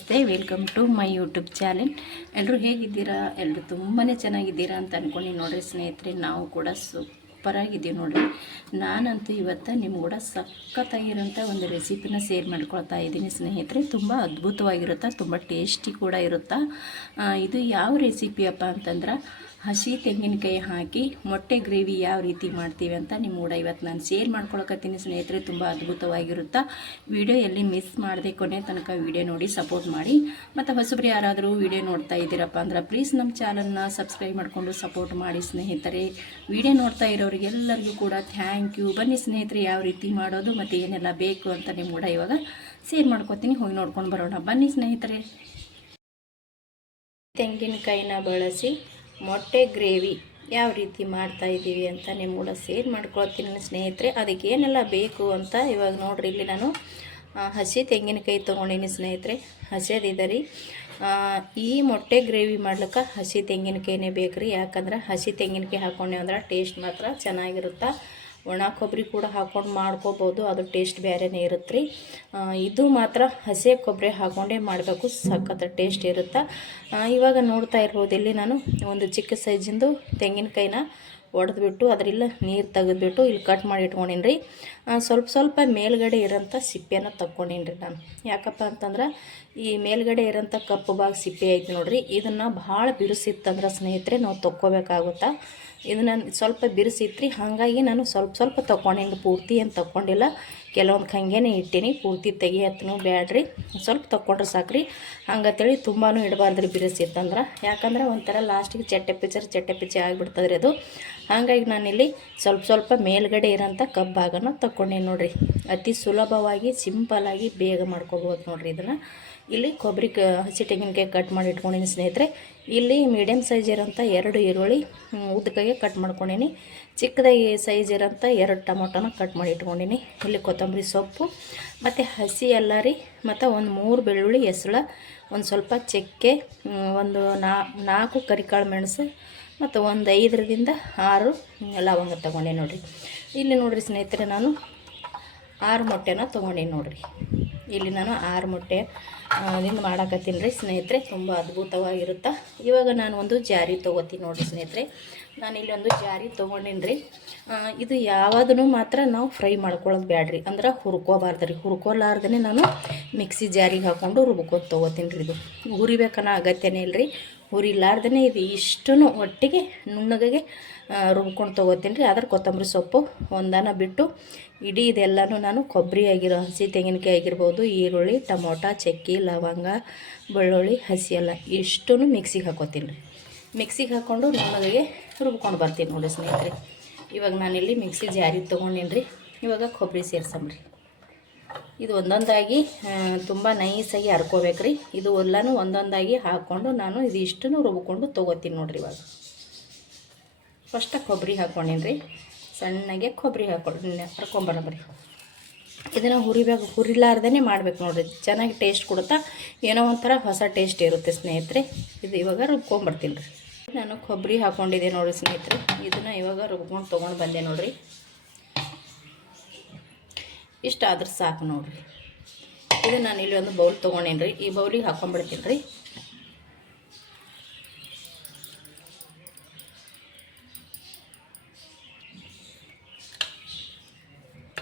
ನಮಸ್ತೆ, welcome to my YouTube channel. ಎಲ್ಲರೂ ಹೇಗಿದ್ದೀರಾ? ಎಲ್ಲರೂ ತುಂಬಾ ಚೆನ್ನಾಗಿದ್ದೀರಾ ಅಂತ ಅಂದ್ಕೊಂಡು ನೋಡಿರಿ ಸ್ನೇಹಿತರೆ, ನಾವು ಕೂಡ ಸೂಪರಾಗಿದ್ದೀವಿ ನೋಡಿರಿ. ನಾನಂತೂ ಇವತ್ತು ನಿಮ್ಮ ಕೂಡ ಸಖತ್ತಾಗಿರೋಂಥ ಒಂದು ರೆಸಿಪಿನ ಶೇರ್ ಮಾಡ್ಕೊಳ್ತಾ ಇದ್ದೀನಿ ಸ್ನೇಹಿತರೆ. ತುಂಬ ಅದ್ಭುತವಾಗಿರುತ್ತೆ, ತುಂಬ ಟೇಸ್ಟಿ ಕೂಡ ಇರುತ್ತೆ. ಇದು ಯಾವ ರೆಸಿಪಿಯಪ್ಪ ಅಂತಂದ್ರೆ, ಹಸಿ ತೆಂಗಿನಕಾಯಿ ಹಾಕಿ ಮೊಟ್ಟೆ ಗ್ರೇವಿ ಯಾವ ರೀತಿ ಮಾಡ್ತೀವಿ ಅಂತ ನಿಮ್ಮ ಕೂಡ ಇವತ್ತು ನಾನು ಶೇರ್ ಮಾಡ್ಕೊಳಕತ್ತೀನಿ ಸ್ನೇಹಿತರೆ. ತುಂಬ ಅದ್ಭುತವಾಗಿರುತ್ತೆ. ವಿಡಿಯೋ ಎಲ್ಲಿ ಮಿಸ್ ಮಾಡದೆ ಕೊನೆ ತನಕ ವಿಡಿಯೋ ನೋಡಿ ಸಪೋರ್ಟ್ ಮಾಡಿ. ಮತ್ತು ಹೊಸಬ್ರು ಯಾರಾದರೂ ವಿಡಿಯೋ ನೋಡ್ತಾ ಇದ್ದೀರಪ್ಪ ಅಂದ್ರೆ ಪ್ಲೀಸ್ ನಮ್ಮ ಚಾನಲ್ನ ಸಬ್ಸ್ಕ್ರೈಬ್ ಮಾಡಿಕೊಂಡು ಸಪೋರ್ಟ್ ಮಾಡಿ ಸ್ನೇಹಿತರೆ. ವಿಡಿಯೋ ನೋಡ್ತಾ ಇರೋರಿಗೆಲ್ಲರಿಗೂ ಕೂಡ ಥ್ಯಾಂಕ್ ಯು. ಬನ್ನಿ ಸ್ನೇಹಿತರೆ, ಯಾವ ರೀತಿ ಮಾಡೋದು ಮತ್ತು ಏನೆಲ್ಲ ಬೇಕು ಅಂತ ನಿಮ್ಮ ಕೂಡ ಇವಾಗ ಶೇರ್ ಮಾಡ್ಕೊತೀನಿ. ಹೋಗಿ ನೋಡ್ಕೊಂಡು ಬರೋಣ ಬನ್ನಿ ಸ್ನೇಹಿತರೆ. ತೆಂಗಿನಕಾಯಿನ ಬಳಸಿ ಮೊಟ್ಟೆ ಗ್ರೇವಿ ಯಾವ ರೀತಿ ಮಾಡ್ತಾಯಿದ್ದೀವಿ ಅಂತ ನಿಮ್ಮ ಕೂಡ ಶೇರ್ ಮಾಡ್ಕೊಳ್ತೀನಿ ಸ್ನೇಹಿತರೆ. ಅದಕ್ಕೆ ಏನೆಲ್ಲ ಬೇಕು ಅಂತ ಇವಾಗ ನೋಡ್ರಿ. ಇಲ್ಲಿ ನಾನು ಹಸಿ ತೆಂಗಿನಕಾಯಿ ತೊಗೊಂಡಿನಿ ಸ್ನೇಹಿತರೆ. ಹಸಿದಿದೆ ರೀ. ಈ ಮೊಟ್ಟೆ ಗ್ರೇವಿ ಮಾಡ್ಲಿಕ್ಕೆ ಹಸಿ ತೆಂಗಿನಕಾಯಿನೇ ಬೇಕು ರೀ. ಯಾಕಂದ್ರೆ ಹಸಿ ತೆಂಗಿನಕಾಯಿ ಹಾಕೊಂಡೆ ಅಂದ್ರೆ ಟೇಸ್ಟ್ ಮಾತ್ರ ಚೆನ್ನಾಗಿರುತ್ತೆ. ಒಣ ಕೊಬ್ಬರಿ ಕೂಡ ಹಾಕ್ಕೊಂಡು ಮಾಡ್ಕೋಬೋದು, ಅದು ಟೇಸ್ಟ್ ಬೇರೆನೇ ಇರುತ್ತೆ ರೀ. ಇದು ಮಾತ್ರ ಹಸಿ ಕೊಬ್ಬರಿ ಹಾಕ್ಕೊಂಡೇ ಮಾಡಬೇಕು, ಸಖತ್ ಟೇಸ್ಟ್ ಇರುತ್ತೆ. ಇವಾಗ ನೋಡ್ತಾ ಇರ್ಬೋದು, ಇಲ್ಲಿ ನಾನು ಒಂದು ಚಿಕ್ಕ ಸೈಜಿಂದು ತೆಂಗಿನಕಾಯಿನ ಒಡೆದ್ಬಿಟ್ಟು ಅದರೆಲ್ಲ ನೀರು ತೆಗೆದ್ಬಿಟ್ಟು ಇಲ್ಲಿ ಕಟ್ ಮಾಡಿ ಇಟ್ಕೊಂಡಿನಿ ರೀ. ಸ್ವಲ್ಪ ಮೇಲ್ಗಡೆ ಇರೋಂಥ ಸಿಪ್ಪೆನ ತಕ್ಕೊಂಡಿನಿ ರೀ ನಾನು. ಯಾಕಪ್ಪ ಅಂತಂದ್ರೆ ಈ ಮೇಲ್ಗಡೆ ಇರೋಂಥ ಕಪ್ಪು ಭಾಗ ಸಿಪ್ಪೆ ಐತೆ ನೋಡ್ರಿ, ಇದನ್ನು ಭಾಳ ಬಿರುಸಿತ್ತಂದ್ರೆ ಸ್ನೇಹಿತರೆ ನಾವು ತೊಕ್ಕೋಬೇಕಾಗುತ್ತಾ. ಇದನ್ನು ಸ್ವಲ್ಪ ಬಿರುಸಿತ್ರಿ, ಹಾಗಾಗಿ ನಾನು ಸ್ವಲ್ಪ ತೊಗೊಂಡಿನಿ. ಪೂರ್ತಿ ಏನು ತೊಗೊಂಡಿಲ್ಲ, ಕೆಲವೊಂದು ಹಂಗೇನೆ ಇಟ್ಟೀನಿ. ಪೂರ್ತಿ ತೆಗಿಯತ್ತೂ ಬ್ಯಾಡ್ರಿ, ಸ್ವಲ್ಪ ತೊಗೊಂಡ್ರೆ ಸಾಕ್ರಿ. ಹಂಗಂತೇಳಿ ತುಂಬಾ ಇಡಬಾರ್ದ್ರಿ ಬಿರುಸಿತ್ತಂದ್ರೆ. ಯಾಕಂದ್ರೆ ಒಂಥರ ಲಾಸ್ಟಿಗೆ ಚಟ್ಟೆ ಪಿಚ್ಚೆ ಆಗಿಬಿಡ್ತದ್ರಿ ಅದು. ಹಾಗಾಗಿ ನಾನಿಲ್ಲಿ ಸ್ವಲ್ಪ ಮೇಲ್ಗಡೆ ಇರೋಂಥ ಕಬ್ಬು ಭಾಗನ ತೊಗೊಂಡೇನಿ ನೋಡಿರಿ. ಅತಿ ಸುಲಭವಾಗಿ ಸಿಂಪಲ್ಲಾಗಿ ಬೇಗ ಮಾಡ್ಕೋಬೋದು ನೋಡಿರಿ. ಇದನ್ನು ಇಲ್ಲಿ ಕೊಬ್ಬರಿ ಹಸಿ ತೆಂಗಿನಕಾಯಿ ಕಟ್ ಮಾಡಿ ಇಟ್ಕೊಂಡಿನಿ ಸ್ನೇಹಿತರೆ. ಇಲ್ಲಿ ಮೀಡಿಯಮ್ ಸೈಜ್ ಇರೋಂಥ 2 ಈರುಳ್ಳಿ ಉದ್ದಕ್ಕಾಗೆ ಕಟ್ ಮಾಡ್ಕೊಂಡೀನಿ. ಚಿಕ್ಕದಾಗಿ ಸೈಜ್ ಇರೋಂಥ 2 ಟೊಮೊಟೊನ ಕಟ್ ಮಾಡಿ ಇಟ್ಕೊಂಡಿನಿ. ಇಲ್ಲಿ ಕೊತ್ತಂಬರಿ ಸೊಪ್ಪು ಮತ್ತು ಹಸಿ ಅಲ್ಲ ರೀ, ಮತ್ತು ಒಂದು 3 ಬೆಳ್ಳುಳ್ಳಿ ಹೆಸಳ, ಒಂದು ಸ್ವಲ್ಪ ಚಕ್ಕೆ, ಒಂದು 4 ಕರಿಕಾಳು ಮೆಣಸು, ಮತ್ತು ಒಂದು 5ರಿಂದ 6 ಲವಂಗ ತೊಗೊಂಡೆ ನೋಡಿರಿ. ಇಲ್ಲಿ ನೋಡಿರಿ ಸ್ನೇಹಿತರೆ, ನಾನು 6 ಮೊಟ್ಟೆನ ತೊಗೊಂಡೇನಿ ನೋಡಿರಿ. ಇಲ್ಲಿ ನಾನು 6 ಮೊಟ್ಟೆ ದಿಂದ ಮಾಡಾಕತ್ತೀನಿ ರೀ ಸ್ನೇಹಿತರೆ. ತುಂಬ ಅದ್ಭುತವಾಗಿರುತ್ತೆ. ಇವಾಗ ನಾನು ಒಂದು ಜಾರಿ ತೊಗೋತೀನಿ ನೋಡಿರಿ ಸ್ನೇಹಿತರೆ. ನಾನಿಲ್ಲಿ ಒಂದು ಜಾರಿ ತೊಗೊಂಡಿನಿ ರೀ. ಇದು ಯಾವುದನ್ನು ಮಾತ್ರ ನಾವು ಫ್ರೈ ಮಾಡ್ಕೊಳ್ಳೋದು ಬ್ಯಾಡ್ರಿ, ಅಂದ್ರೆ ಹುರ್ಕೋಬಾರ್ದು ರೀ. ಹುರ್ಕೊಲಾರ್ದೇ ನಾನು ಮಿಕ್ಸಿ ಜಾರಿಗೆ ಹಾಕ್ಕೊಂಡು ರುಬ್ಕೊಂಡು ತೊಗೋತೀನಿ ರೀ. ಇದು ಹುರಿಬೇಕನ್ನೋ ಅಗತ್ಯನೇ ಇಲ್ಲ ರೀ. ಹುರಿಲಾರ್ದೇ ಇದು ಇಷ್ಟೂ ಒಟ್ಟಿಗೆ ನುಣ್ಣಗೆ ರುಬ್ಕೊಂಡು ತೊಗೋತೀನಿ ರೀ. ಅದ್ರ ಕೊತ್ತಂಬರಿ ಸೊಪ್ಪು ಒಂದನ ಬಿಟ್ಟು ಇಡೀ ಇದೆಲ್ಲನೂ ನಾನು ಕೊಬ್ಬರಿ ಆಗಿರೋ ಹಸಿ ತೆಂಗಿನಕಾಯಿ ಆಗಿರ್ಬೋದು, ಈರುಳ್ಳಿ, ಟೊಮೊಟೊ, ಚಕ್ಕೆ, ಲವಂಗ, ಬೆಳ್ಳುಳ್ಳಿ, ಹಸಿ ಎಲ್ಲ ಇಷ್ಟೂ ಮಿಕ್ಸಿಗೆ ಹಾಕೋತೀನಿ ರೀ. ಮಿಕ್ಸಿಗೆ ಹಾಕ್ಕೊಂಡು ನುಣ್ಣಗೆ ರುಬ್ಕೊಂಡು ಬರ್ತೀನಿ ನೋಡಿ ಸ್ನೇಹಿತರೆ. ಇವಾಗ ನಾನಿಲ್ಲಿ ಮಿಕ್ಸಿ ಜಾರಿಗೆ ತೊಗೊಂಡಿನಿ ರೀ. ಇವಾಗ ಕೊಬ್ಬರಿ ಸೇರ್ಸಂಬ್ರಿ. ಇದು ಒಂದೊಂದಾಗಿ ತುಂಬ ನೈಸಾಗಿ ಹರ್ಕೋಬೇಕು ರೀ. ಇದು ಎಲ್ಲನೂ ಒಂದೊಂದಾಗಿ ಹಾಕ್ಕೊಂಡು ನಾನು ಇದು ಇಷ್ಟನ್ನು ರುಬ್ಕೊಂಡು ತೊಗೋತೀನಿ ನೋಡಿರಿ. ಇವಾಗ ಫಸ್ಟ್ ಕೊಬ್ಬರಿ ಹಾಕ್ಕೊಂಡಿನಿ ರೀ. ಸಣ್ಣಗೆ ಕೊಬ್ಬರಿ ಹರ್ಕೊಂಬರ್ರಿ. ಇದನ್ನು ಹುರಿಲಾರ್ದೇ ಮಾಡ್ಬೇಕು ನೋಡಿರಿ, ಚೆನ್ನಾಗಿ ಟೇಸ್ಟ್ ಕೊಡುತ್ತಾ. ಏನೋ ಒಂಥರ ಹೊಸ ಟೇಸ್ಟ್ ಇರುತ್ತೆ ಸ್ನೇಹಿತರೆ. ಇದು ಇವಾಗ ರುಬ್ಕೊಂಬರ್ತೀನಿ ರೀ. ನಾನು ಕೊಬ್ಬರಿ ಹಾಕ್ಕೊಂಡಿದ್ದೆ ನೋಡಿರಿ ಸ್ನೇಹಿತರೆ. ಇದನ್ನು ಇವಾಗ ರುಬ್ಕೊಂಡು ತೊಗೊಂಡು ಬಂದೆ ನೋಡಿರಿ. ಇಷ್ಟ ಆದ್ರೆ ಸಾಕು ನೋಡಿರಿ. ಇದು ನಾನು ಇಲ್ಲಿ ಒಂದು ಬೌಲ್ ತೊಗೊಂಡೇನಿ ರೀ. ಈ ಬೌಲಿಗೆ ಹಾಕ್ಕೊಂಬಿಡ್ತೀನಿ ರೀ.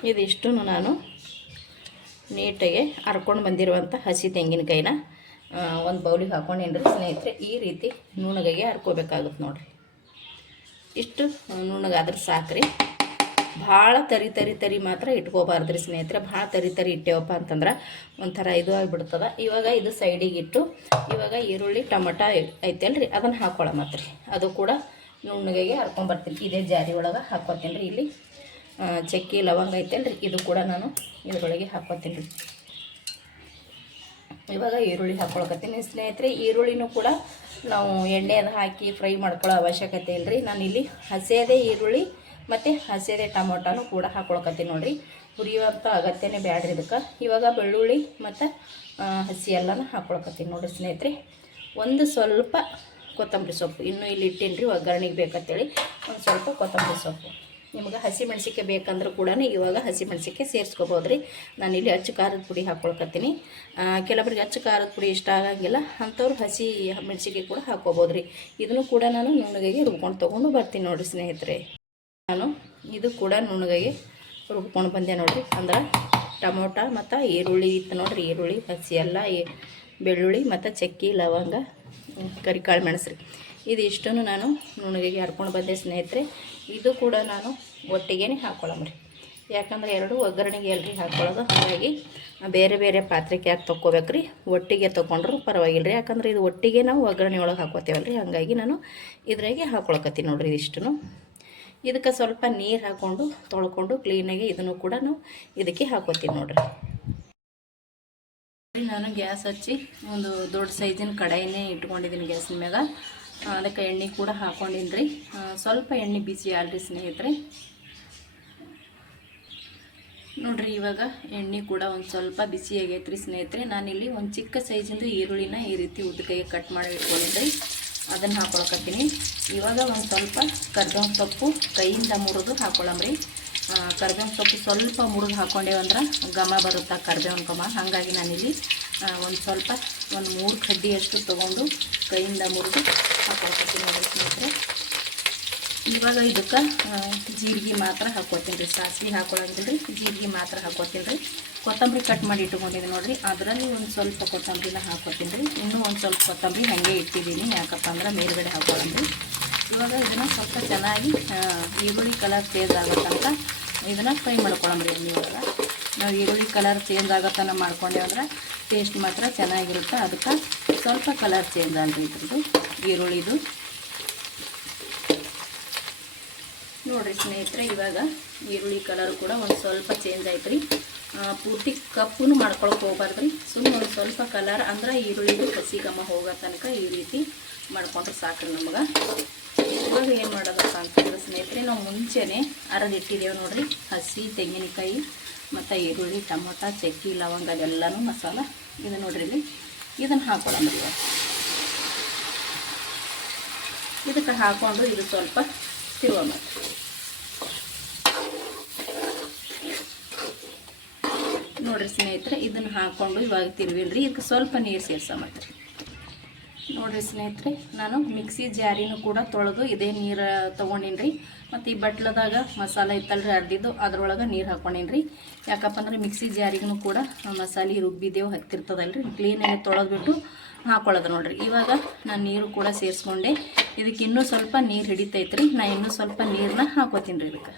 ಇದಿಷ್ಟು ನಾನು ನೀಟಾಗಿ ಹರ್ಕೊಂಡು ಬಂದಿರುವಂಥ ಹಸಿ ತೆಂಗಿನಕಾಯಿನ ಒಂದು ಬೌಲಿಗೆ ಹಾಕ್ಕೊಂಡೇನಿ ರೀ ಸ್ನೇಹಿತರೆ. ಈ ರೀತಿ ನುಣ್ಣಗೆ ಹರ್ಕೋಬೇಕಾಗುತ್ತೆ ನೋಡಿರಿ. ಇಷ್ಟು ನುಣ್ಣಗಾದ್ರೆ ಸಾಕ್ರಿ. ಭಾಳ ತರಿ ಮಾತ್ರ ಇಟ್ಕೋಬಾರ್ದು ರೀ ಸ್ನೇಹಿತರೆ. ಭಾಳ ತರಿ ಇಟ್ಟೇವಪ್ಪ ಅಂತಂದ್ರೆ ಒಂಥರ ಇದು ಆಗಿಬಿಡ್ತದೆ. ಇವಾಗ ಇದು ಸೈಡಿಗೆ ಇಟ್ಟು ಇವಾಗ ಈರುಳ್ಳಿ ಟೊಮೊಟೊ ಐತಲ್ರಿ, ಅದನ್ನು ಹಾಕ್ಕೊಳ್ಳೋ ಮಾತ್ರ ರೀ. ಅದು ಕೂಡ ನುಣ್ಣಗೆ ಹರ್ಕೊಂಬರ್ತೀನಿ. ಇದೇ ಜಾರಿ ಒಳಗೆ ಹಾಕ್ಕೊತೀನಿ ರೀ. ಇಲ್ಲಿ ಚಕ್ಕೆ, ಲವಂಗ ಐತಲ್ರಿ, ಇದು ಕೂಡ ನಾನು ಇದ್ರೊಳಗೆ ಹಾಕ್ಕೊತೀನಿ ರೀ. ಇವಾಗ ಈರುಳ್ಳಿ ಹಾಕ್ಕೊಳಕತ್ತೀನಿ ಸ್ನೇಹಿತರೆ. ಈರುಳ್ಳಿನೂ ಕೂಡ ನಾವು ಎಣ್ಣೆಯನ್ನು ಹಾಕಿ ಫ್ರೈ ಮಾಡ್ಕೊಳ್ಳೋ ಅವಶ್ಯಕತೆ ಇಲ್ಲ ರೀ. ನಾನಿಲ್ಲಿ ಹಸಿಯದೇ ಈರುಳ್ಳಿ ಮತ್ತು ಹಸಿಯದೇ ಟೊಮೊಟೊನೂ ಕೂಡ ಹಾಕ್ಕೊಳಕತ್ತೀನಿ ನೋಡಿರಿ. ಹುರಿಯುವಂಥ ಅಗತ್ಯನೇ ಬ್ಯಾಡ್ರಿ ಇದಕ್ಕೆ. ಇವಾಗ ಬೆಳ್ಳುಳ್ಳಿ ಮತ್ತು ಹಸಿ ಎಲ್ಲನೂ ಹಾಕ್ಕೊಳಕತ್ತೀನಿ ನೋಡಿರಿ ಸ್ನೇಹಿತರೆ. ಒಂದು ಸ್ವಲ್ಪ ಕೊತ್ತಂಬರಿ ಸೊಪ್ಪು ಇನ್ನೂ ಇಲ್ಲಿ ಇಟ್ಟೀನಿ ರೀ, ಒಗ್ಗರಣೆಗೆ ಬೇಕಂತೇಳಿ ಒಂದು ಸ್ವಲ್ಪ ಕೊತ್ತಂಬರಿ ಸೊಪ್ಪು ನಿಮಗೆ ಹಸಿಮೆಣ್ಸಿಕಾಯಿ ಬೇಕಂದ್ರೂ ಕೂಡ ಇವಾಗ ಹಸಿಮೆಣ್ಸಿಕಾಯಿ ಸೇರಿಸ್ಕೋಬೋದು ರೀ. ನಾನಿಲ್ಲಿ ಅಚ್ಚ ಖಾರದ ಪುಡಿ ಹಾಕ್ಕೊಳ್ಕತ್ತೀನಿ. ಕೆಲವರಿಗೆ ಅಚ್ಚ ಖಾರದ ಪುಡಿ ಇಷ್ಟ ಆಗಂಗಿಲ್ಲ, ಅಂಥವ್ರು ಹಸಿ ಮೆಣಸಿಕಾಯಿ ಕೂಡ ಹಾಕ್ಕೋಬೋದು ರೀ. ಇದನ್ನು ಕೂಡ ನಾನು ನುಣ್ಣಗೆ ರುಬ್ಕೊಂಡು ತೊಗೊಂಡು ಬರ್ತೀನಿ ನೋಡಿರಿ ಸ್ನೇಹಿತರೆ. ನಾನು ಇದು ಕೂಡ ನುಣ್ಣಗೆ ರುಬ್ಕೊಂಡು ಬಂದೆ ನೋಡಿರಿ. ಅಂದ್ರೆ ಟೊಮೊಟೊ ಮತ್ತು ಈರುಳ್ಳಿ ಇತ್ತು ನೋಡಿರಿ, ಈರುಳ್ಳಿ ಹಸಿ ಎಲ್ಲ ಬೆಳ್ಳುಳ್ಳಿ ಮತ್ತು ಚಕ್ಕೆ ಲವಂಗ ಕರಿಕಾಳು ಮೆಣಸು ರೀ, ಇದಿಷ್ಟನ್ನು ನಾನು ನುಣ್ಣಗೆ ಹರ್ಕೊಂಡು ಬಂದೆ ಸ್ನೇಹಿತರೆ. ಇದು ಕೂಡ ನಾನು ಒಟ್ಟಿಗೆ ಹಾಕ್ಕೊಳ್ಳಮ್ರಿ, ಯಾಕಂದ್ರೆ ಎರಡು ಒಗ್ಗರಣೆಗೆ ಎಲ್ರಿ ಹಾಕ್ಕೊಳ್ಳೋದು. ಹಾಗಾಗಿ ಬೇರೆ ಬೇರೆ ಪಾತ್ರೆಗೆ ಯಾಕೆ ತೊಗೋಬೇಕ್ರಿ, ಒಟ್ಟಿಗೆ ತೊಗೊಂಡ್ರು ಪರವಾಗಿಲ್ಲ ರೀ. ಯಾಕಂದ್ರೆ ಇದು ಒಟ್ಟಿಗೆ ನಾವು ಒಗ್ಗರಣೆ ಒಳಗೆ ಹಾಕೋತೇವಲ್ರಿ, ಹಾಗಾಗಿ ನಾನು ಇದ್ರಾಗೆ ಹಾಕ್ಕೊಳಕತ್ತೀನಿ ನೋಡಿರಿ. ಇದಿಷ್ಟನ್ನು ಇದಕ್ಕೆ ಸ್ವಲ್ಪ ನೀರು ಹಾಕ್ಕೊಂಡು ತೊಳ್ಕೊಂಡು ಕ್ಲೀನಾಗಿ ಇದನ್ನು ಕೂಡ ನಾವು ಇದಕ್ಕೆ ಹಾಕೋತೀನಿ ನೋಡಿರಿ. ನಾನು ಗ್ಯಾಸ್ ಹಚ್ಚಿ ಒಂದು ದೊಡ್ಡ ಸೈಜಿನ ಕಡಾಯಿನೇ ಇಟ್ಕೊಂಡಿದ್ದೀನಿ ಗ್ಯಾಸಿನ ಮ್ಯಾಗ. ಅದಕ್ಕೆ ಎಣ್ಣೆ ಕೂಡ ಹಾಕ್ಕೊಂಡಿನಿ ರೀ. ಸ್ವಲ್ಪ ಎಣ್ಣೆ ಬಿಸಿ ಆಲ್ರಿ ಸ್ನೇಹಿತರೆ. ನೋಡಿರಿ ಇವಾಗ ಎಣ್ಣೆ ಕೂಡ ಒಂದು ಸ್ವಲ್ಪ ಬಿಸಿ ಆಗೈತೆ ರೀ ಸ್ನೇಹಿತರೆ. ನಾನಿಲ್ಲಿ ಒಂದು ಚಿಕ್ಕ ಸೈಜಿಂದು ಈರುಳ್ಳಿನ ಈ ರೀತಿ ಉದ್ದಕ್ಕೆ ಕಟ್ ಮಾಡಿ ಇಟ್ಕೊಂಡಿದ್ರಿ, ಅದನ್ನು ಹಾಕ್ಕೊಳಕತ್ತೀನಿ. ಇವಾಗ ಒಂದು ಸ್ವಲ್ಪ ಕರ್ಬೇವಿನ ಸೊಪ್ಪು ಕೈಯಿಂದ ಮುರಿದು ಹಾಕ್ಕೊಳ್ಳಮ್ರಿ. ಕರ್ಬೇವಿನ ಸೊಪ್ಪು ಸ್ವಲ್ಪ ಮುರಿದು ಹಾಕ್ಕೊಂಡೇವಂದ್ರೆ ಘಮ ಬರುತ್ತೆ, ಕರ್ಬೇವಿನ ಘಮ. ಹಾಗಾಗಿ ನಾನಿಲ್ಲಿ ಒಂದು ಸ್ವಲ್ಪ ಒಂದು 3 ಕಡ್ಡಿಯಷ್ಟು ತೊಗೊಂಡು ಕೈಯಿಂದ ಮುರಿದು ಹಾಕ್ಕೊಳ್ತೀನಿ ನೋಡಿ ಸ್ನೇಹಿತರೆ. ಇವಾಗ ಇದಕ್ಕೆ ಜೀರಿಗೆ ಮಾತ್ರ ಹಾಕ್ಕೊತೀನಿ ರೀ, ಸಾಸಿವೆ ಹಾಕ್ಕೊಳ್ಳೋದಿಲ್ಲ ರೀ, ಜೀರಿಗೆ ಮಾತ್ರ ಹಾಕ್ಕೊತೀನಿ ರೀ. ಕೊತ್ತಂಬರಿ ಕಟ್ ಮಾಡಿ ಇಟ್ಕೊಂಡಿದ್ದೀನಿ ನೋಡಿರಿ, ಅದರಲ್ಲಿ ಒಂದು ಸ್ವಲ್ಪ ಕೊತ್ತಂಬರಿನ ಹಾಕ್ಕೊತೀನಿ ರೀ. ಇನ್ನೂ ಒಂದು ಸ್ವಲ್ಪ ಕೊತ್ತಂಬರಿ ಹಾಗೆ ಇಟ್ಟಿದ್ದೀನಿ, ಯಾಕಪ್ಪ ಅಂದ್ರೆ ಮೇಲ್ಗಡೆ ಹಾಕ್ಕೊಳ್ಳೋದು. ಇವಾಗ ಇದನ್ನು ಸ್ವಲ್ಪ ಚೆನ್ನಾಗಿ ಈರುಳ್ಳಿ ಕಲರ್ ಚೇಂಜ್ ಆಗೋ ತನಕ ಇದನ್ನು ಫ್ರೈ ಮಾಡ್ಕೊಳ್ಳೋಮ್ರಿ. ಇವಾಗ ನಾವು ಈರುಳ್ಳಿ ಕಲರ್ ಚೇಂಜ್ ಆಗೋ ತನಕ ಮಾಡ್ಕೊಂಡೇವೆ ಅಂದ್ರೆ ಟೇಸ್ಟ್ ಮಾತ್ರ ಚೆನ್ನಾಗಿರುತ್ತೆ. ಅದಕ್ಕೆ ಸ್ವಲ್ಪ ಕಲರ್ ಚೇಂಜ್ ಆಗಲಿ ಇದ್ರದ್ದು ಈರುಳ್ಳಿದು. ನೋಡಿರಿ ಸ್ನೇಹಿತರೆ, ಇವಾಗ ಈರುಳ್ಳಿ ಕಲರ್ ಕೂಡ ಒಂದು ಸ್ವಲ್ಪ ಚೇಂಜ್ ಆಯ್ತು ರೀ. ಪೂರ್ತಿ ಕಪ್ಪು ಮಾಡ್ಕೊಳಕ್ಕೆ ಹೋಗ್ಬಾರ್ದು ರೀ, ಸುಮ್ಮನೆ ಒಂದು ಸ್ವಲ್ಪ ಕಲರ್ ಅಂದ್ರೆ ಈರುಳ್ಳಿದು ಹಸಿ ಘಮ ಹೋಗೋ ತನಕ ಈ ರೀತಿ ಮಾಡ್ಕೊಂಡ್ರೆ ಸಾಕ್ರಿ ನಮಗೆ. ಇವಾಗ ಏನು ಮಾಡೋದಪ್ಪ ಅಂತಂದ್ರೆ ಸ್ನೇಹಿತರೆ, ನಾವು ಮುಂಚೆನೇ ಅರದಿಟ್ಟಿದ್ದೇವೆ ನೋಡಿರಿ ಹಸಿ ತೆಂಗಿನಕಾಯಿ ಮತ್ತು ಈರುಳ್ಳಿ ಟೊಮೊಟೊ ಚಕ್ಕೆ ಲವಂಗ ಅದೆಲ್ಲನೂ ಮಸಾಲ ಇದು ನೋಡ್ರಿ. ಇಲ್ಲಿ ಇದನ್ನು ಹಾಕ್ಕೊಳ್ಳೋಣ ಇವಾಗ. ಇದಕ್ಕೆ ಹಾಕ್ಕೊಂಡು ಇದು ಸ್ವಲ್ಪ ತಿರುಗೋಣ ನೋಡಿರಿ ಸ್ನೇಹಿತರೆ. ಇದನ್ನು ಹಾಕ್ಕೊಂಡು ಇವಾಗ ತಿರುವಿಲ್ರಿ, ಇದಕ್ಕೆ ಸ್ವಲ್ಪ ನೀರು ಸೇರ್ಸಮತ್ರಿ. ನೋಡಿರಿ ಸ್ನೇಹಿತರೆ, ನಾನು ಮಿಕ್ಸಿ ಜಾರಿನೂ ಕೂಡ ತೊಳೆದು ಇದೇ ನೀರು ತೊಗೊಂಡಿನಿ ರೀ. ಮತ್ತು ಈ ಬಟ್ಲದಾಗ ಮಸಾಲೆ ಇತ್ತಲ್ರಿ ಅರ್ದಿದ್ದು, ಅದ್ರೊಳಗೆ ನೀರು ಹಾಕ್ಕೊಂಡಿನಿ ರೀ. ಯಾಕಪ್ಪ ಅಂದ್ರೆ ಮಿಕ್ಸಿ ಜಾರಿಗೂ ಕೂಡ ಮಸಾಲೆ ರುಬ್ಬಿದೇವು ಹತ್ತಿರ್ತದಲ್ರಿ, ಕ್ಲೀನಾಗಿ ತೊಳೆದ್ಬಿಟ್ಟು ಹಾಕ್ಕೊಳ್ಳೋದು ನೋಡಿರಿ. ಇವಾಗ ನಾನು ನೀರು ಕೂಡ ಸೇರಿಸ್ಕೊಂಡೆ. ಇದಕ್ಕೆ ಇನ್ನೂ ಸ್ವಲ್ಪ ನೀರು ಹಿಡಿತೈತ್ರಿ, ನಾನು ಇನ್ನೂ ಸ್ವಲ್ಪ ನೀರನ್ನ ಹಾಕೋತೀನಿ ರೀ ಇದಕ್ಕೆ.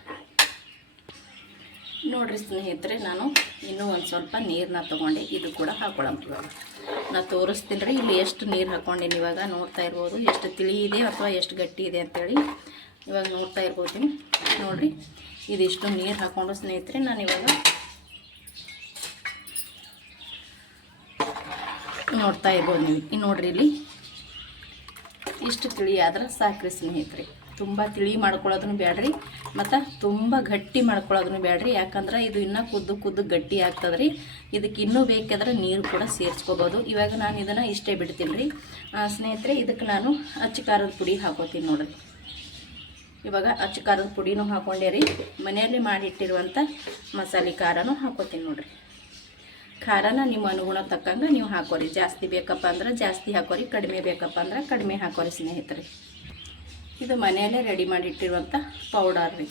ನೋಡಿರಿ ಸ್ನೇಹಿತರೆ, ನಾನು ಇನ್ನೂ ಒಂದು ಸ್ವಲ್ಪ ನೀರನ್ನ ತೊಗೊಂಡೆ, ಇದು ಕೂಡ ಹಾಕ್ಕೊಳ್ಳೋಣ ಇವಾಗ. ನಾನು ತೋರಿಸ್ತೀನಿ ರೀ ಇಲ್ಲಿ ಎಷ್ಟು ನೀರು ಹಾಕ್ಕೊಂಡಿನಿ. ಇವಾಗ ನೋಡ್ತಾ ಇರ್ಬೋದು ಎಷ್ಟು ತಿಳಿ ಇದೆ ಅಥವಾ ಎಷ್ಟು ಗಟ್ಟಿ ಇದೆ ಅಂತೇಳಿ. ಇವಾಗ ನೋಡ್ತಾ ಇರ್ಬೋದು ನೋಡಿರಿ, ಇದಿಷ್ಟು ನೀರು ಹಾಕ್ಕೊಂಡು ಸ್ನೇಹಿತರೆ ನಾನು ಇವಾಗ ನೋಡ್ತಾ ಇರ್ಬೋದು ನೀವು. ನೋಡಿರಿ ಇಲ್ಲಿ ಇಷ್ಟು ತಿಳಿ ಆದ್ರೆ ಸಾಕ್ರಿ ಸ್ನೇಹಿತರೆ. ತುಂಬ ತಿಳಿ ಮಾಡ್ಕೊಳ್ಳೋದನ್ನು ಬೇಡ್ರಿ ಮತ್ತು ತುಂಬ ಗಟ್ಟಿ ಮಾಡ್ಕೊಳ್ಳೋದನ್ನು ಬೇಡ್ರಿ, ಯಾಕಂದ್ರೆ ಇದು ಇನ್ನೂ ಕುದ್ದು ಗಟ್ಟಿ ಆಗ್ತದೆ ರೀ. ಇದಕ್ಕೆ ಇನ್ನೂ ಬೇಕಾದ್ರೆ ನೀರು ಕೂಡ ಸೇರಿಸ್ಕೋಬೋದು. ಇವಾಗ ನಾನು ಇದನ್ನು ಇಷ್ಟೇ ಬಿಡ್ತೀನಿ ರೀ ಸ್ನೇಹಿತರೆ. ಇದಕ್ಕೆ ನಾನು ಅಚ್ಚ ಖಾರದ ಪುಡಿ ಹಾಕೋತೀನಿ ನೋಡಿರಿ. ಇವಾಗ ಅಚ್ಚ ಖಾರದ ಪುಡಿನೂ ಹಾಕ್ಕೊಂಡೆ ರೀ, ಮನೆಯಲ್ಲಿ ಮಾಡಿಟ್ಟಿರುವಂಥ ಮಸಾಲೆ ಖಾರನೂ ಹಾಕೋತೀನಿ ನೋಡಿರಿ. ಖಾರನ ನಿಮ್ಮ ಅನುಗುಣ ತಕ್ಕಂಗೆ ನೀವು ಹಾಕೋರಿ. ಜಾಸ್ತಿ ಬೇಕಪ್ಪ ಅಂದ್ರೆ ಜಾಸ್ತಿ ಹಾಕೋರಿ, ಕಡಿಮೆ ಬೇಕಪ್ಪ ಅಂದ್ರೆ ಕಡಿಮೆ ಹಾಕೋರಿ ಸ್ನೇಹಿತರೆ. ಇದು ಮನೆಯಲ್ಲೇ ರೆಡಿ ಮಾಡಿಟ್ಟಿರುವಂಥ ಪೌಡರ್ ರೀ.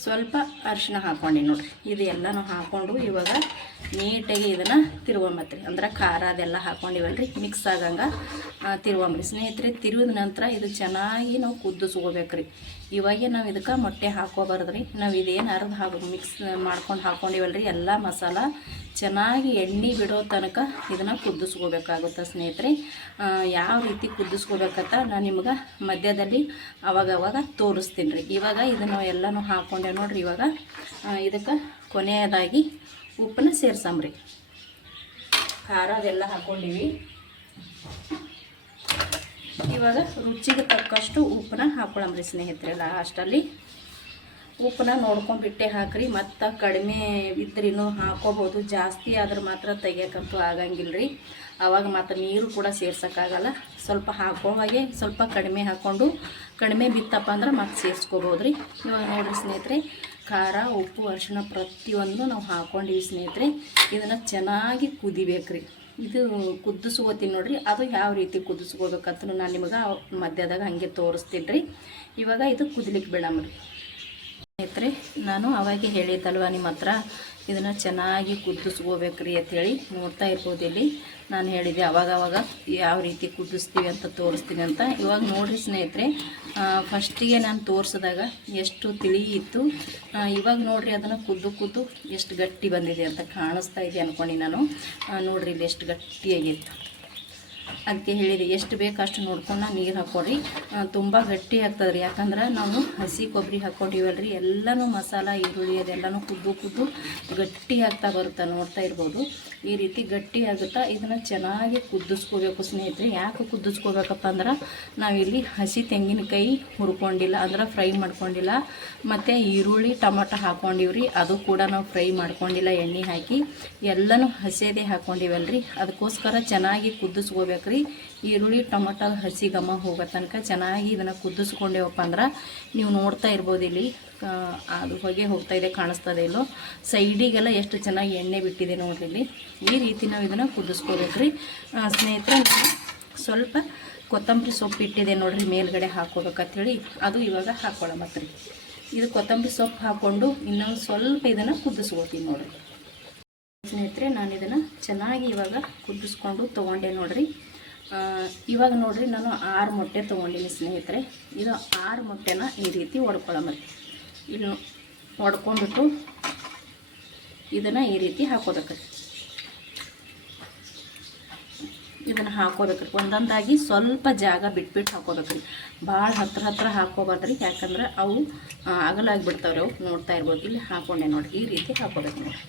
ಸ್ವಲ್ಪ ಅರಿಶಿನ ಹಾಕ್ಕೊಂಡು ನೋಡಿರಿ. ಇದು ಎಲ್ಲನೂ ಹಾಕ್ಕೊಂಡು ಇವಾಗ ನೀಟಾಗಿ ಇದನ್ನು ತಿರುವಂಬತ್ರಿ. ಅಂದ್ರೆ ಖಾರ ಅದೆಲ್ಲ ಹಾಕ್ಕೊಂಡಿವಲ್ರಿ, ಮಿಕ್ಸ್ ಆಗಂಗೆ ತಿರುವಂಬ್ರಿ ಸ್ನೇಹಿತರೆ. ತಿರುವಿದ ನಂತರ ಇದು ಚೆನ್ನಾಗಿ ನಾವು ಕುದಿಸ್ಕೋಬೇಕ್ರಿ. ಇವಾಗೆ ನಾವು ಇದಕ್ಕೆ ಮೊಟ್ಟೆ ಹಾಕೋಬಾರ್ದ್ರಿ. ನಾವು ಇದೇನು ಅರ್ಧ ಮಿಕ್ಸ್ ಮಾಡ್ಕೊಂಡು ಹಾಕ್ಕೊಂಡಿವಲ್ರಿ ಎಲ್ಲ ಮಸಾಲ ಚೆನ್ನಾಗಿ ಎಣ್ಣೆ ಬಿಡೋ ತನಕ ಇದನ್ನು ಕುದಿಸ್ಕೋಬೇಕಾಗುತ್ತೆ ಸ್ನೇಹಿತರೆ. ಯಾವ ರೀತಿ ಕುದಿಸ್ಕೋಬೇಕಂತ ನಾನು ನಿಮ್ಗೆ ಮಧ್ಯದಲ್ಲಿ ಅವಾಗವಾಗ ತೋರಿಸ್ತೀನಿ ರೀ. ಇವಾಗ ಇದನ್ನು ಎಲ್ಲನೂ ಹಾಕ್ಕೊಂಡೆ ನೋಡಿರಿ. ಇವಾಗ ಇದಕ್ಕೆ ಕೊನೆಯದಾಗಿ ಉಪ್ಪನ್ನ ಸೇರ್ಸಂಬ್ರಿ. ಖಾರ ಅದೆಲ್ಲ ಹಾಕ್ಕೊಂಡಿವಿ. ಇವಾಗ ರುಚಿಗೆ ತಕ್ಕಷ್ಟು ಉಪ್ಪನ್ನ ಹಾಕ್ಕೊಳ್ಳಂಬ್ರಿ ಸ್ನೇಹಿತರೆ. ಲಾಸ್ಟಲ್ಲಿ ಉಪ್ಪನ್ನ ನೋಡ್ಕೊಂಡ್ಬಿಟ್ಟೆ ಹಾಕ್ರಿ. ಮತ್ತು ಕಡಿಮೆ ಇದ್ರೂ ಹಾಕೋಬೋದು, ಜಾಸ್ತಿ ಆದ್ರೆ ಮಾತ್ರ ತೆಗಿಯೋಕ್ಕಂತೂ ಆಗಂಗಿಲ್ಲ ರೀ. ಆವಾಗ ಮತ್ತು ನೀರು ಕೂಡ ಸೇರ್ಸೋಕ್ಕಾಗಲ್ಲ. ಸ್ವಲ್ಪ ಹಾಕೋ ಹಾಗೆ ಸ್ವಲ್ಪ ಕಡಿಮೆ ಹಾಕ್ಕೊಂಡು ಕಡಿಮೆ ಬಿತ್ತಪ್ಪ ಅಂದ್ರೆ ಮತ್ತೆ ಸೇರಿಸ್ಕೋಬೋದು ರೀ. ಇವಾಗ ನೋಡಿರಿ ಸ್ನೇಹಿತರೆ, ಖಾರ, ಉಪ್ಪು, ಅರಿಶಿಣ ಪ್ರತಿಯೊಂದು ನಾವು ಹಾಕ್ಕೊಂಡಿವಿ ಸ್ನೇಹಿತರೆ. ಇದನ್ನು ಚೆನ್ನಾಗಿ ಕುದಿಬೇಕು ರೀ. ಇದು ಕುದಿಸ್ಕೋತೀನಿ ನೋಡಿರಿ. ಅದು ಯಾವ ರೀತಿ ಕುದಿಸ್ಕೋಬೇಕಂತ ನಾನು ನಿಮಗೆ ಮಧ್ಯದಾಗ ಹಾಗೆ ತೋರಿಸ್ತೀನಿ ರೀ. ಇವಾಗ ಇದು ಕುದಿಲಿಕ್ಕೆ ಬಿಡಮ್ರಿ ಸ್ನೇಹಿತರೆ. ನಾನು ಅವಾಗೆ ಹೇಳಿದ್ದಲ್ವ ನಿಮ್ಮ ಹತ್ರ, ಇದನ್ನು ಚೆನ್ನಾಗಿ ಕುದಿಸ್ಕೋಬೇಕ್ರಿ ಅಂಥೇಳಿ. ನೋಡ್ತಾ ಇರ್ಬೋದು ಇಲ್ಲಿ ನಾನು ಹೇಳಿದೆ ಅವಾಗ ಯಾವ ರೀತಿ ಕುದಿಸ್ತೀವಿ ಅಂತ ತೋರಿಸ್ತೀನಿ ಅಂತ. ಇವಾಗ ನೋಡಿರಿ ಸ್ನೇಹಿತರೆ, ಫಸ್ಟಿಗೆ ನಾನು ತೋರಿಸಿದಾಗ ಎಷ್ಟು ತಿಳಿ ಇತ್ತು, ಇವಾಗ ನೋಡಿರಿ ಅದನ್ನು ಕುದ್ದು ಎಷ್ಟು ಗಟ್ಟಿ ಬಂದಿದೆ ಅಂತ ಕಾಣಿಸ್ತಾ ಇದೆ ಅಂದ್ಕೊಂಡು ನಾನು. ನೋಡಿರಿ ಇಲ್ಲಿ ಎಷ್ಟು ಗಟ್ಟಿಯಾಗಿತ್ತು. ಅದಕ್ಕೆ ಹೇಳಿದೆ ಎಷ್ಟು ಬೇಕು ಅಷ್ಟು ನೋಡ್ಕೊಂಡು ನೀರು ಹಾಕ್ಕೊಡ್ರಿ. ತುಂಬ ಗಟ್ಟಿ ಆಗ್ತದೆ ರೀ, ಯಾಕಂದ್ರೆ ನಾವು ಹಸಿ ಕೊಬ್ಬರಿ ಹಾಕ್ಕೊಂಡಿವಲ್ರಿ, ಎಲ್ಲನೂ ಮಸಾಲ, ಈರುಳ್ಳಿ ಅದೆಲ್ಲನೂ ಕುದ್ದು ಗಟ್ಟಿ ಆಗ್ತಾ ಬರುತ್ತೆ. ನೋಡ್ತಾ ಇರ್ಬೋದು ಈ ರೀತಿ ಗಟ್ಟಿ ಆಗುತ್ತಾ. ಇದನ್ನು ಚೆನ್ನಾಗಿ ಕುದಿಸ್ಕೋಬೇಕು ಸ್ನೇಹಿತರೆ. ಯಾಕೆ ಕುದಿಸ್ಕೋಬೇಕಪ್ಪ ಅಂದ್ರೆ ನಾವಿಲ್ಲಿ ಹಸಿ ತೆಂಗಿನಕಾಯಿ ಹುರ್ಕೊಂಡಿಲ್ಲ, ಅಂದ್ರೆ ಫ್ರೈ ಮಾಡ್ಕೊಂಡಿಲ್ಲ. ಮತ್ತು ಈರುಳ್ಳಿ ಟೊಮಟೊ ಹಾಕ್ಕೊಂಡಿವ್ರಿ, ಅದು ಕೂಡ ನಾವು ಫ್ರೈ ಮಾಡ್ಕೊಂಡಿಲ್ಲ ಎಣ್ಣೆ ಹಾಕಿ, ಎಲ್ಲನೂ ಹಸಿಯದೇ ಹಾಕ್ಕೊಂಡಿವಲ್ರಿ. ಅದಕ್ಕೋಸ್ಕರ ಚೆನ್ನಾಗಿ ಕುದಿಸ್ಕೋಬೇಕ್ರಿ. ಈರುಳ್ಳಿ ಟೊಮಟೊ ಹಸಿ ಘಮ ಹೋಗೋ ತನಕ ಚೆನ್ನಾಗಿ ಇದನ್ನು ಕುದಿಸ್ಕೊಂಡೇವಪ್ಪ ಅಂದ್ರೆ ನೀವು ನೋಡ್ತಾ ಇರ್ಬೋದು ಇಲ್ಲಿ ಅದು ಹೊಗೆ ಹೋಗ್ತಾ ಇದೆ, ಕಾಣಿಸ್ತದೆ ಇಲ್ಲೋ ಸೈಡಿಗೆಲ್ಲ ಎಷ್ಟು ಚೆನ್ನಾಗಿ ಎಣ್ಣೆ ಬಿಟ್ಟಿದೆ ನೋಡ್ರಿ ಇಲ್ಲಿ. ಈ ರೀತಿ ನಾವು ಇದನ್ನು ಕುದಿಸ್ಕೋಬೇಕ್ರಿ ಸ್ನೇಹಿತರೆ. ಸ್ವಲ್ಪ ಕೊತ್ತಂಬರಿ ಸೊಪ್ಪು ಇಟ್ಟಿದೆ ನೋಡ್ರಿ ಮೇಲ್ಗಡೆ ಹಾಕ್ಕೋಬೇಕಂತೇಳಿ, ಅದು ಇವಾಗ ಹಾಕ್ಕೊಳ್ಳೋಮತ್ರಿ. ಇದು ಕೊತ್ತಂಬರಿ ಸೊಪ್ಪು ಹಾಕ್ಕೊಂಡು ಇನ್ನೊಂದು ಸ್ವಲ್ಪ ಇದನ್ನು ಕುದಿಸ್ಕೋತೀನಿ ನೋಡ್ರಿ ಸ್ನೇಹಿತರೆ. ನಾನು ಇದನ್ನು ಚೆನ್ನಾಗಿ ಇವಾಗ ಕುದಿಸ್ಕೊಂಡು ತೊಗೊಂಡೆ ನೋಡ್ರಿ. ಇವಾಗ ನೋಡ್ರಿ ನಾನು 6 ಮೊಟ್ಟೆ ತೊಗೊಂಡಿನಿ ಸ್ನೇಹಿತರೆ. ಇದು 6 ಮೊಟ್ಟೆನ ಈ ರೀತಿ ಒಡ್ಕೊಳ್ಳೋಮರಿ. ಇಲ್ಲಿ ಒಡ್ಕೊಂಡ್ಬಿಟ್ಟು ಇದನ್ನು ಈ ರೀತಿ ಹಾಕೋಬೇಕ್ರಿ. ಇದನ್ನು ಹಾಕೋಬೇಕ್ರಿ ಒಂದೊಂದಾಗಿ ಸ್ವಲ್ಪ ಜಾಗ ಬಿಟ್ಬಿಟ್ಟು ಹಾಕೋಬೇಕ್ರಿ. ಭಾಳ ಹತ್ರ ಹಾಕೋಬಾರ್ದ್ರಿ, ಯಾಕಂದ್ರೆ ಅವು ಅಗಲಾಗಿಬಿಡ್ತಾವ್ರಿ. ಅವು ನೋಡ್ತಾ ಇರ್ಬೋದು ಇಲ್ಲಿ ಹಾಕೊಂಡೆ ನೋಡಿ, ಈ ರೀತಿ ಹಾಕೋಬೇಕು ನೋಡಿ.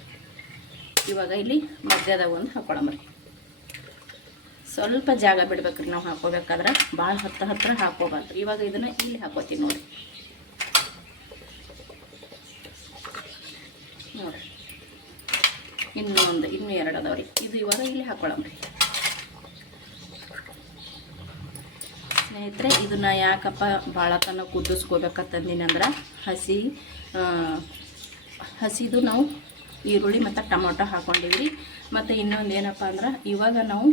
ಇವಾಗ ಇಲ್ಲಿ ಮಧ್ಯದಾಗ ಒಂದು ಹಾಕೊಳ್ಳೋಮರಿ. ಸ್ವಲ್ಪ ಜಾಗ ಬಿಡ್ಬೇಕ್ರಿ ನಾವು ಹಾಕೋಬೇಕಾದ್ರೆ, ಭಾಳ ಹತ್ರ ಹಾಕೋಬಾರ್ದು. ಇವಾಗ ಇದನ್ನು ಇಲ್ಲಿ ಹಾಕೋತೀವಿ ನೋಡಿ. ನೋಡಿರಿ ಇನ್ನೂ 2 ಅದಾವ್ರಿ. ಇದು ಇವಾಗ ಇಲ್ಲಿ ಹಾಕೊಳ್ಳೋಮ್ರಿ ಸ್ನೇಹಿತರೆ. ಇದನ್ನ ಯಾಕಪ್ಪ ಭಾಳ ತನಕ ಕುದಿಸ್ಕೋಬೇಕಂತಂದಿನಿ ಅಂದ್ರೆ, ಹಸಿದು ನಾವು ಈರುಳ್ಳಿ ಮತ್ತು ಟೊಮೊಟೊ ಹಾಕ್ಕೊಂಡಿವ್ರಿ. ಮತ್ತು ಇನ್ನೊಂದು ಏನಪ್ಪ ಅಂದ್ರೆ, ಇವಾಗ ನಾವು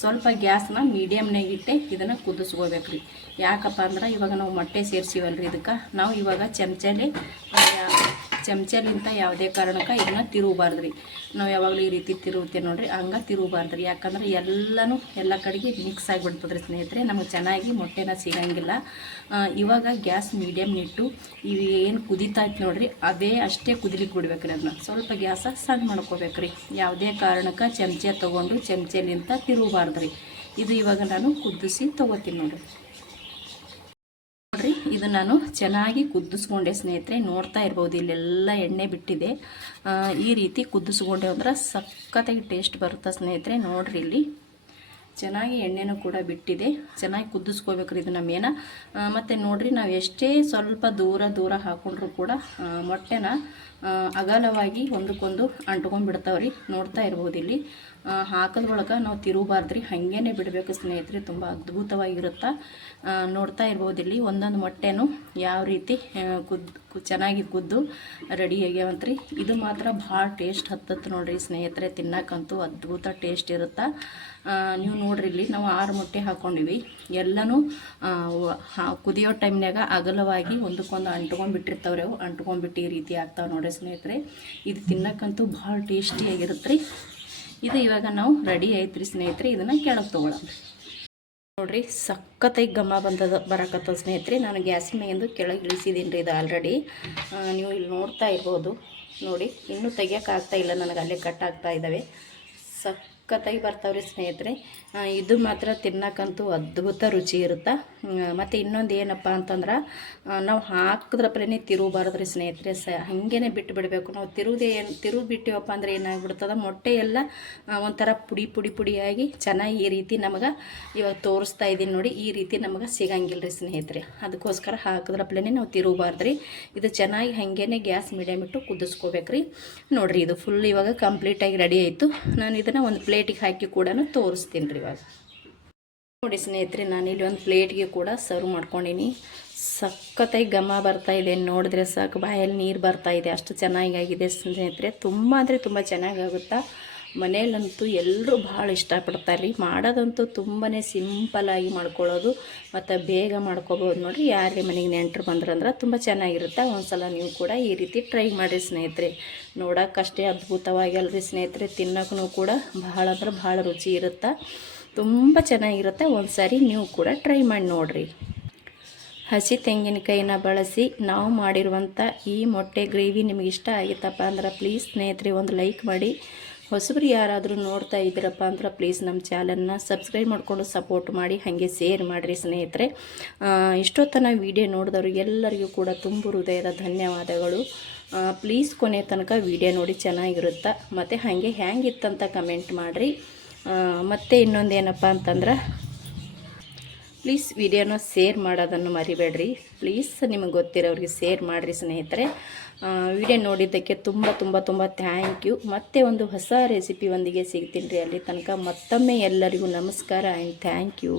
ಸ್ವಲ್ಪ ಗ್ಯಾಸ್ನ ಮೀಡಿಯಮ್ನಾಗ ಇಟ್ಟೆ ಇದನ್ನು ಕುದಿಸ್ಕೋಬೇಕ್ರಿ. ಯಾಕಪ್ಪ ಅಂದ್ರೆ ಇವಾಗ ನಾವು ಮೊಟ್ಟೆ ಸೇರಿಸಿವಲ್ರಿ, ಇದಕ್ಕೆ ನಾವು ಇವಾಗ ಚಮಚಲಿಂತ ಯಾವುದೇ ಕಾರಣಕ್ಕೆ ಇದನ್ನು ತಿರುಗಬಾರ್ದ್ರಿ. ನಾವು ಯಾವಾಗಲೂ ಈ ರೀತಿ ತಿರುಗುತ್ತೇವೆ ನೋಡಿರಿ, ಹಂಗೆ ತಿರುಗಬಾರ್ದ್ರಿ. ಯಾಕಂದ್ರೆ ಎಲ್ಲ ಕಡೆಗೆ ಮಿಕ್ಸ್ ಆಗಿಬಿಡ್ತದ್ರಿ ಸ್ನೇಹಿತರೆ, ನಮಗೆ ಚೆನ್ನಾಗಿ ಮೊಟ್ಟೆನ ಸಿಗಂಗಿಲ್ಲ. ಇವಾಗ ಗ್ಯಾಸ್ ಮೀಡಿಯಮ್ ಇಟ್ಟು ಇವು ಏನು ಕುದಿತಾಯ್ತು ನೋಡಿರಿ, ಅದೇ ಅಷ್ಟೇ ಕುದಿಲಿಕ್ಕೆ ಬಿಡ್ಬೇಕ್ರಿ. ಅದನ್ನ ಸ್ವಲ್ಪ ಗ್ಯಾಸ ಸಣ್ಣ ಮಾಡ್ಕೋಬೇಕ್ರಿ. ಯಾವುದೇ ಕಾರಣಕ್ಕೆ ಚಮಚೆ ತೊಗೊಂಡು ಚಮಚಲಿಂತ ತಿರುಗಬಾರ್ದ್ರಿ. ಇದು ಇವಾಗ ನಾನು ಕುದಿಸಿ ತೊಗೋತೀನಿ ನೋಡಿರಿ. ನೋಡ್ರಿ ಇದು ನಾನು ಚೆನ್ನಾಗಿ ಕುದಿಸ್ಕೊಂಡೆ ಸ್ನೇಹಿತರೆ. ನೋಡ್ತಾ ಇರ್ಬೋದು ಇಲ್ಲೆಲ್ಲ ಎಣ್ಣೆ ಬಿಟ್ಟಿದೆ. ಈ ರೀತಿ ಕುದಿಸ್ಕೊಂಡೆ ಅಂದ್ರೆ ಸಖತ್ತಾಗಿ ಟೇಸ್ಟ್ ಬರುತ್ತೆ ಸ್ನೇಹಿತರೆ. ನೋಡ್ರಿ ಇಲ್ಲಿ ಚೆನ್ನಾಗಿ ಎಣ್ಣೆನೂ ಕೂಡ ಬಿಟ್ಟಿದೆ. ಚೆನ್ನಾಗಿ ಕುದಿಸ್ಕೋಬೇಕ್ರಿ ಇದನ್ನ ಮೇನ. ಮತ್ತು ನೋಡ್ರಿ ನಾವು ಎಷ್ಟೇ ಸ್ವಲ್ಪ ದೂರ ಹಾಕೊಂಡ್ರೂ ಕೂಡ ಮೊಟ್ಟೆನ ಅಗಲವಾಗಿ ಒಂದಕ್ಕೊಂದು ಅಂಟ್ಕೊಂಡ್ಬಿಡ್ತಾವ್ರಿ. ನೋಡ್ತಾ ಇರ್ಬೋದು ಇಲ್ಲಿ ಹಾಕೋದ್ರೊಳಗೆ ನಾವು ತಿರುಗಬಾರ್ದ್ರಿ, ಹಾಗೇನೆ ಬಿಡಬೇಕು ಸ್ನೇಹಿತರೆ. ತುಂಬ ಅದ್ಭುತವಾಗಿರುತ್ತೆ. ನೋಡ್ತಾ ಇರ್ಬೋದು ಇಲ್ಲಿ ಒಂದೊಂದು ಮೊಟ್ಟೆನೂ ಯಾವ ರೀತಿ ಚೆನ್ನಾಗಿ ಕುದ್ದು ರೆಡಿ ಆಗ್ಯಾವಂತ್ರಿ. ಇದು ಮಾತ್ರ ಭಾಳ ಟೇಸ್ಟ್ ಹತ್ತತ್ತು ನೋಡ್ರಿ ಸ್ನೇಹಿತರೆ. ತಿನ್ನಕ್ಕಂತೂ ಅದ್ಭುತ ಟೇಸ್ಟ್ ಇರುತ್ತೆ. ನೀವು ನೋಡ್ರಿ ಇಲ್ಲಿ ನಾವು 6 ಮೊಟ್ಟೆ ಹಾಕ್ಕೊಂಡಿವಿ. ಎಲ್ಲನೂ ಕುದಿಯೋ ಟೈಮ್ನಾಗ ಅಗಲವಾಗಿ ಒಂದಕ್ಕೊಂದು ಅಂಟ್ಕೊಂಡ್ಬಿಟ್ಟಿರ್ತಾವ್ರಿ. ಅವು ಅಂಟ್ಕೊಂಡ್ಬಿಟ್ಟು ಈ ರೀತಿ ಆಗ್ತಾವೆ ನೋಡ್ರಿ ಸ್ನೇಹಿತರೆ. ಇದು ತಿನ್ನಕ್ಕಂತೂ ಭಾಳ ಟೇಸ್ಟಿಯಾಗಿರುತ್ತೆ ರೀ. ಇದು ಇವಾಗ ನಾವು ರೆಡಿ ಐತ್ರಿ ಸ್ನೇಹಿತರೆ. ಇದನ್ನು ಕೆಳಗೆ ತೊಗೊಳ್ಳೋಣ ನೋಡ್ರಿ. ಸಖತ್ತಾಗಿ ಘಮ ಬರಕತ್ತದ ಸ್ನೇಹಿತರೆ. ನಾನು ಗ್ಯಾಸಿನ ಮೇಗಿಂದು ಕೆಳಗೆ ಇಳಿಸಿದ್ದೀನಿ ರೀ. ಇದು ಆಲ್ರೆಡಿ ನೀವು ಇಲ್ಲಿ ನೋಡ್ತಾ ಇರ್ಬೋದು ನೋಡಿ. ಇನ್ನೂ ತೆಗಿಯೋಕ್ಕಾಗ್ತಾ ಇಲ್ಲ ನನಗೆ, ಅಲ್ಲೇ ಕಟ್ ಆಗ್ತಾ ಇದ್ದಾವೆ. ಸಖತ್ತಾಗಿ ಬರ್ತಾವ್ರಿ ಸ್ನೇಹಿತರೆ. ಇದು ಮಾತ್ರ ತಿನ್ನಕ್ಕಂತೂ ಅದ್ಭುತ ರುಚಿ ಇರುತ್ತೆ. ಮತ್ತು ಇನ್ನೊಂದು ಏನಪ್ಪ ಅಂತಂದ್ರೆ ನಾವು ಹಾಕಿದ್ರಪ್ಲೇ ತಿರುಗಬಾರ್ದು ರೀ ಸ್ನೇಹಿತರೆ. ಹಾಗೇ ಬಿಟ್ಟು ಬಿಡಬೇಕು. ನಾವು ತಿರುವು ಬಿಟ್ಟಿವಪ್ಪ ಅಂದರೆ ಏನಾಗ್ಬಿಡ್ತದೆ, ಮೊಟ್ಟೆ ಎಲ್ಲ ಒಂಥರ ಪುಡಿಯಾಗಿ ಚೆನ್ನಾಗಿ ಈ ರೀತಿ ನಮಗೆ ಇವಾಗ ತೋರಿಸ್ತಾ ಇದ್ದೀನಿ ನೋಡಿ, ಈ ರೀತಿ ನಮಗೆ ಸಿಗಂಗಿಲ್ಲ ರೀ ಸ್ನೇಹಿತರೆ. ಅದಕ್ಕೋಸ್ಕರ ಹಾಕಿದ್ರಪ್ಲೇ ನಾವು ತಿರುಗಬಾರ್ದು ರೀ. ಇದು ಚೆನ್ನಾಗಿ ಹಾಗೇ ಗ್ಯಾಸ್ ಮೀಡಿಯಮ್ ಇಟ್ಟು ಕುದಿಸ್ಕೋಬೇಕ್ರಿ. ನೋಡಿರಿ, ಇದು ಫುಲ್ ಇವಾಗ ಕಂಪ್ಲೀಟಾಗಿ ರೆಡಿ ಆಯಿತು. ನಾನು ಇದನ್ನು ಒಂದು ಪ್ಲೇಟಿಗೆ ಹಾಕಿ ಕೂಡ ತೋರಿಸ್ತೀನಿ ರೀ. ಇವಾಗ ನೋಡಿ ಸ್ನೇಹಿತರೆ, ನಾನಿಲ್ಲಿ ಒಂದು ಪ್ಲೇಟ್ಗೆ ಕೂಡ ಸರ್ವ್ ಮಾಡ್ಕೊಂಡೀನಿ. ಸಖತ್ತಾಗಿ ಘಮ ಬರ್ತಾಯಿದೆ, ನೋಡಿದ್ರೆ ಸಾಕು ಬಾಯಲ್ಲಿ ನೀರು ಬರ್ತಾಯಿದೆ, ಅಷ್ಟು ಚೆನ್ನಾಗಾಗಿದೆ ಸ್ನೇಹಿತರೆ. ತುಂಬ ಅಂದರೆ ತುಂಬ ಚೆನ್ನಾಗಾಗುತ್ತಾ. ಮನೆಯಲ್ಲಂತೂ ಎಲ್ಲರೂ ಭಾಳ ಇಷ್ಟಪಡ್ತಾರೆ ರೀ. ಮಾಡೋದಂತೂ ತುಂಬಾ ಸಿಂಪಲ್ಲಾಗಿ ಮಾಡ್ಕೊಳ್ಳೋದು ಮತ್ತು ಬೇಗ ಮಾಡ್ಕೊಬೋದು ನೋಡಿರಿ. ಯಾರೇ ಮನೆಗೆ ನೆಂಟರು ಬಂದ್ರಂದ್ರೆ ತುಂಬ ಚೆನ್ನಾಗಿರುತ್ತೆ. ಒಂದು ಸಲ ನೀವು ಕೂಡ ಈ ರೀತಿ ಟ್ರೈ ಮಾಡಿರಿ ಸ್ನೇಹಿತರೆ. ನೋಡೋಕ್ಕಷ್ಟೇ ಅದ್ಭುತವಾಗಿ ಅಲ್ರಿ ಸ್ನೇಹಿತರೆ, ತಿನ್ನೋಕ್ಕೂ ಕೂಡ ಭಾಳ ಅಂದ್ರೆ ಭಾಳ ರುಚಿ ಇರುತ್ತೆ, ತುಂಬ ಚೆನ್ನಾಗಿರುತ್ತೆ. ಒಂದು ಸಾರಿ ನೀವು ಕೂಡ ಟ್ರೈ ಮಾಡಿ ನೋಡಿರಿ. ಹಸಿ ತೆಂಗಿನಕಾಯಿನ ಬಳಸಿ ನಾವು ಮಾಡಿರುವಂಥ ಈ ಮೊಟ್ಟೆ ಗ್ರೇವಿ ನಿಮಗೆ ಇಷ್ಟ ಆಗಿತ್ತಪ್ಪ ಅಂದ್ರೆ ಪ್ಲೀಸ್ ಸ್ನೇಹಿತರೆ ಒಂದು ಲೈಕ್ ಮಾಡಿ. ಹೊಸಬ್ರು ಯಾರಾದರೂ ನೋಡ್ತಾ ಇದ್ದೀರಪ್ಪ ಅಂದ್ರೆ ಪ್ಲೀಸ್ ನಮ್ಮ ಚಾನಲ್ನ ಸಬ್ಸ್ಕ್ರೈಬ್ ಮಾಡಿಕೊಂಡು ಸಪೋರ್ಟ್ ಮಾಡಿ, ಹಾಗೆ ಶೇರ್ ಮಾಡಿರಿ ಸ್ನೇಹಿತರೆ. ಇಷ್ಟೊತ್ತನ ವಿಡಿಯೋ ನೋಡಿದವರು ಎಲ್ಲರಿಗೂ ಕೂಡ ತುಂಬ ಹೃದಯದ ಧನ್ಯವಾದಗಳು. ಪ್ಲೀಸ್ ಕೊನೆ ತನಕ ವಿಡಿಯೋ ನೋಡಿ, ಚೆನ್ನಾಗಿರುತ್ತೆ. ಮತ್ತು ಹಾಗೆ ಹ್ಯಾಂಗಿತ್ತಂತ ಕಮೆಂಟ್ ಮಾಡಿರಿ. ಮತ್ತು ಇನ್ನೊಂದೇನಪ್ಪ ಅಂತಂದ್ರೆ ಪ್ಲೀಸ್ ವಿಡಿಯೋನ ಶೇರ್ ಮಾಡೋದನ್ನು ಮರಿಬೇಡ್ರಿ. ಪ್ಲೀಸ್ ನಿಮಗೆ ಗೊತ್ತಿರೋರಿಗೆ ಶೇರ್ ಮಾಡಿರಿ ಸ್ನೇಹಿತರೆ. ವಿಡಿಯೋ ನೋಡಿದ್ದಕ್ಕೆ ತುಂಬ ಥ್ಯಾಂಕ್ ಯು. ಮತ್ತೆ ಒಂದು ಹೊಸ ರೆಸಿಪಿ ಒಂದಿಗೆ ಸಿಗ್ತೀನಿ ರೀ. ಅಲ್ಲಿ ತನಕ ಮತ್ತೊಮ್ಮೆ ಎಲ್ಲರಿಗೂ ನಮಸ್ಕಾರ ಆ್ಯಂಡ್ ಥ್ಯಾಂಕ್ ಯು.